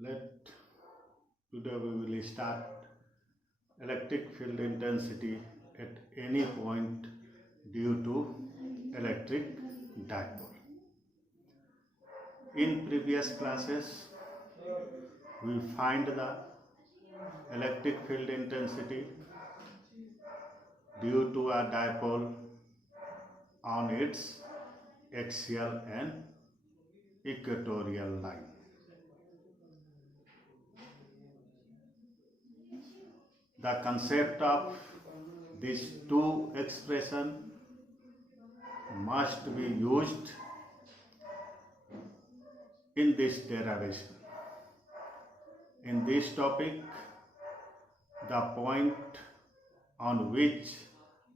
Let Today we will start electric field intensity at any point due to electric dipole. In previous classes, we find the electric field intensity due to a dipole on its axial and equatorial line. The concept of these two expressions must be used in this derivation. In this topic, the point on which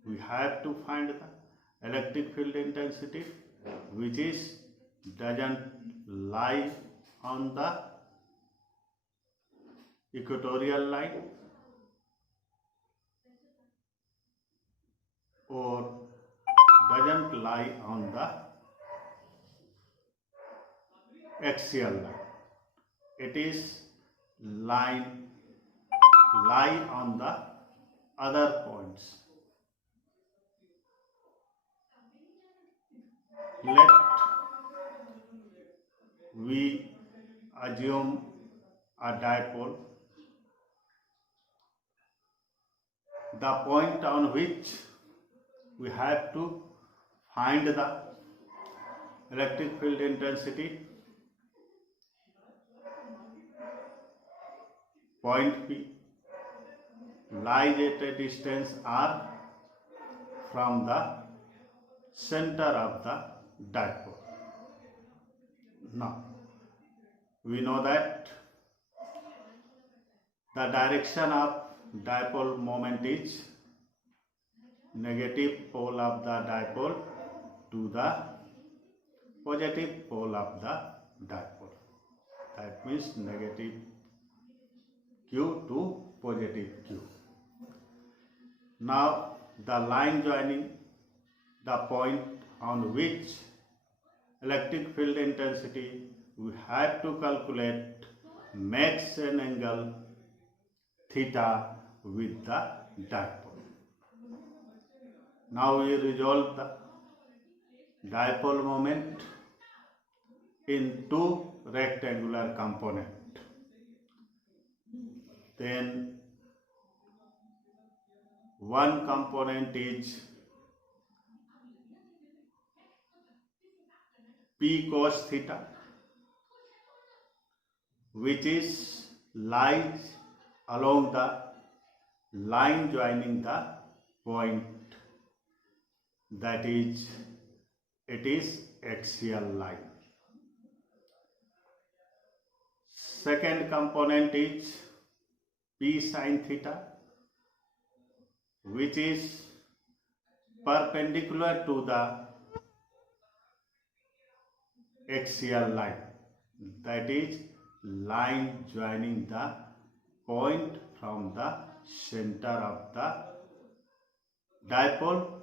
we have to find the electric field intensity, which is doesn't lie on the equatorial line or doesn't lie on the axial line. It is lie on the other points. Let we assume a dipole. The point on which we have to find the electric field intensity, point P, lies at a distance r from the center of the dipole. Now, we know that the direction of dipole moment is negative pole of the dipole to the positive pole of the dipole. That means negative Q to positive Q. Now, the line joining the point on which electric field intensity we have to calculate makes an angle theta with the dipole. Now we resolve the dipole moment in two rectangular components. Then one component is P cos theta, which is lies along the line joining the point, that is, it is axial line. Second component is P sin theta, which is perpendicular to the axial line, that is, line joining the point from the center of the dipole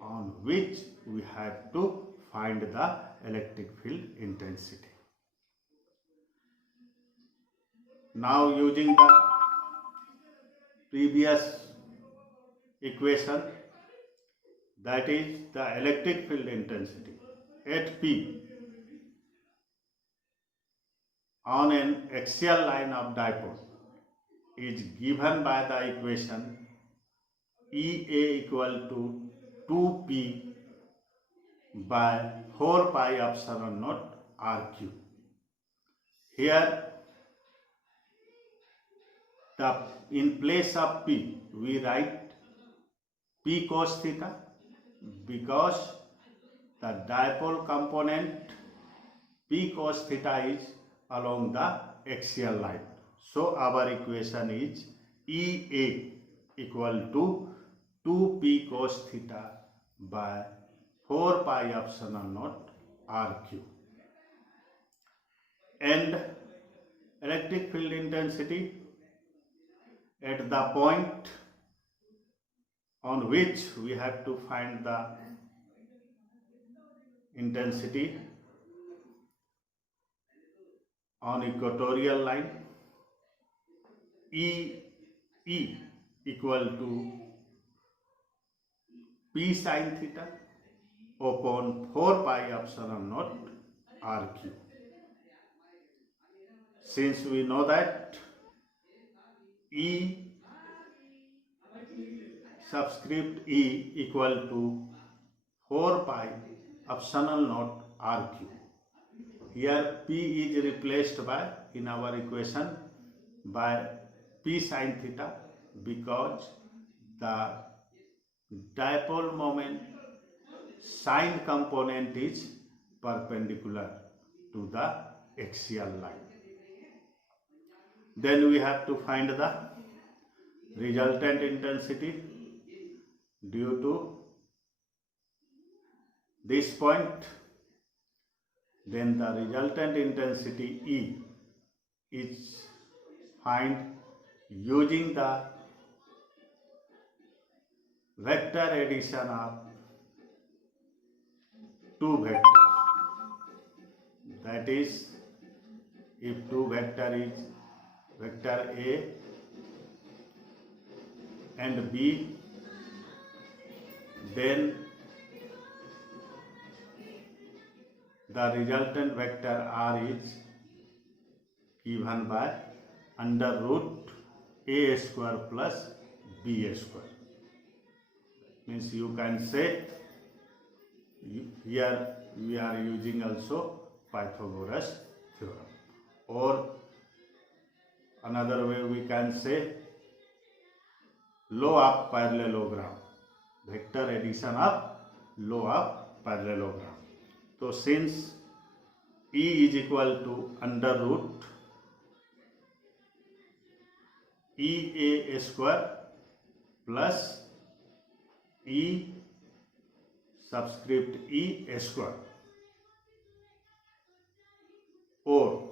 on which we have to find the electric field intensity. Now, using the previous equation, that is the electric field intensity at P on an axial line of dipole is given by the equation EA equal to 2P by 4 pi epsilon naught RQ. Here, in place of P, we write P cos theta because the dipole component P cos theta is along the axial line. So our equation is EA equal to 2P cos theta by 4 pi epsilon naught RQ. And electric field intensity at the point on which we have to find the intensity on equatorial line, E equal to P sin theta upon 4 pi epsilon naught RQ. Since we know that E subscript E equal to 4 pi epsilon naught RQ. Here P is replaced by, in our equation, by P sin theta, because the dipole moment sine component is perpendicular to the axial line. Then we have to find the resultant intensity due to this point. Then the resultant intensity E is find using the vector addition of two vectors. That is, if two vector is vector A and B, then the resultant vector R is given by under root A square plus B square. Means you can say, here we are using also Pythagoras theorem, or another way we can say law of parallelogram, vector addition of law of parallelogram. So since E is equal to under root EA square plus E subscript E square, or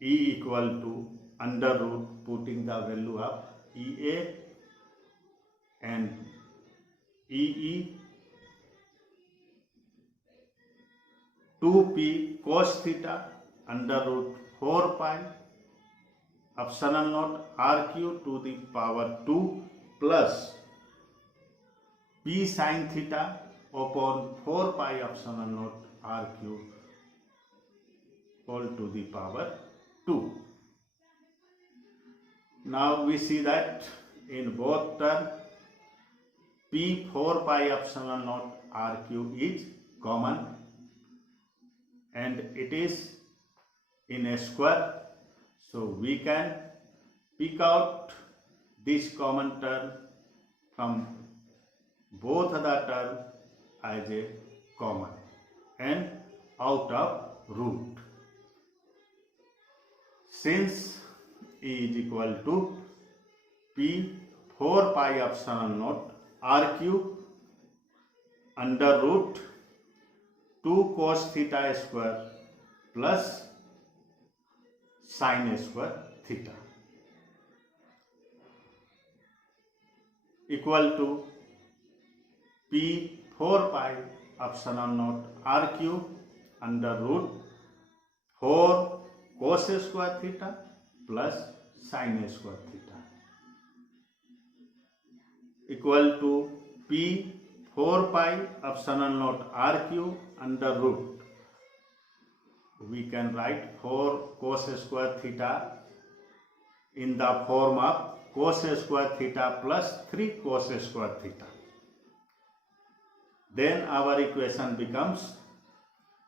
E equal to under root, putting the value of EA and EE, 2p cos theta under root 4 pi epsilon naught RQ to the power 2 plus P sin theta upon 4 pi epsilon naught RQ all to the power 2. Now we see that in both terms P 4 pi epsilon naught RQ is common, and it is in a square, so we can pick out this common term from both the terms as a common and out of root. Since E is equal to P 4 pi epsilon naught RQ under root 2 cos theta square plus sin square theta equal to P 4 pi epsilon naught RQ under root 4 cos square theta plus sin square theta equal to P 4 pi epsilon naught RQ under root, we can write 4 cos square theta in the form of cos square theta plus 3 cos square theta. Then our equation becomes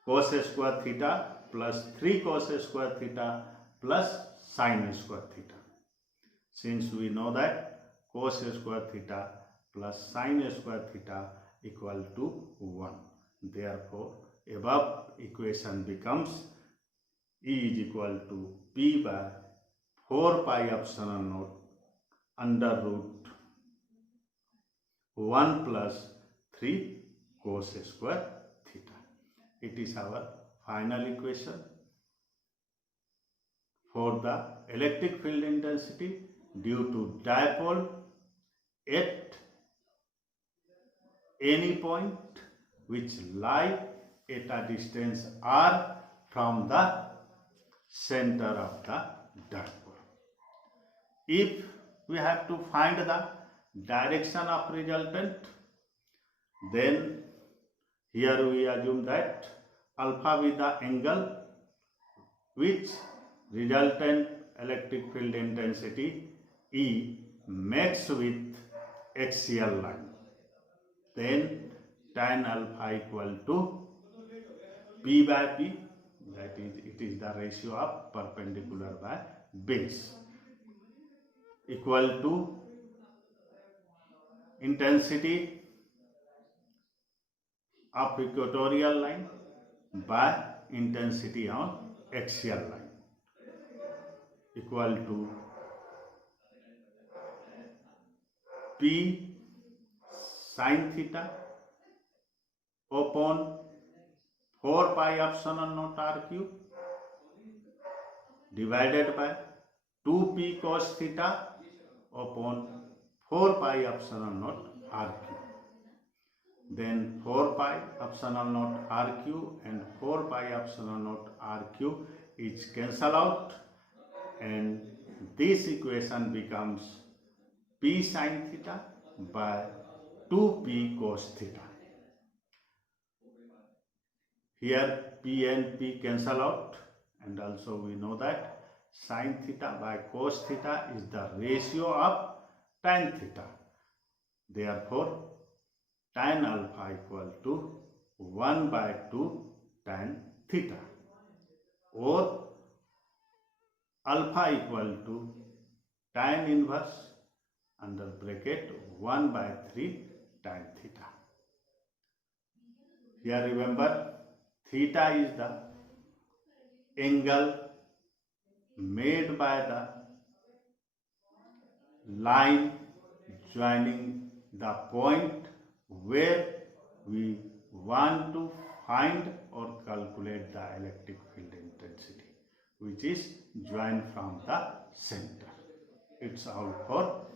cos square theta plus 3 cos square theta plus sin square theta. Since we know that cos square theta plus sin square theta equal to 1. Therefore, above equation becomes E is equal to P by 4 pi epsilon naught under root 1 plus 3 cos square theta. It is our final equation for the electric field intensity due to dipole at any point which lie at a distance r from the center of the dipole. If we have to find the direction of resultant, then here we assume that alpha with the angle which resultant electric field intensity E makes with axial line. Then tan alpha equal to P by P, that is, it is the ratio of perpendicular by base, equal to intensity of equatorial line by intensity on axial line, equal to P sin theta upon 4 pi epsilon naught r cube divided by 2p cos theta upon 4 pi epsilon naught r cube. Then 4 pi epsilon naught r cube and 4 pi epsilon naught r cube is cancel out, and this equation becomes p sin theta by 2p cos theta. Here p and p cancel out, and also we know that sin theta by cos theta is the ratio of tan theta. Therefore, tan alpha equal to 1 by 2 tan theta, or alpha equal to tan inverse under bracket 1 by 3 tan theta. Here remember, theta is the angle made by the line joining the point where we want to find or calculate the electric field intensity, which is joined from the center. It's all for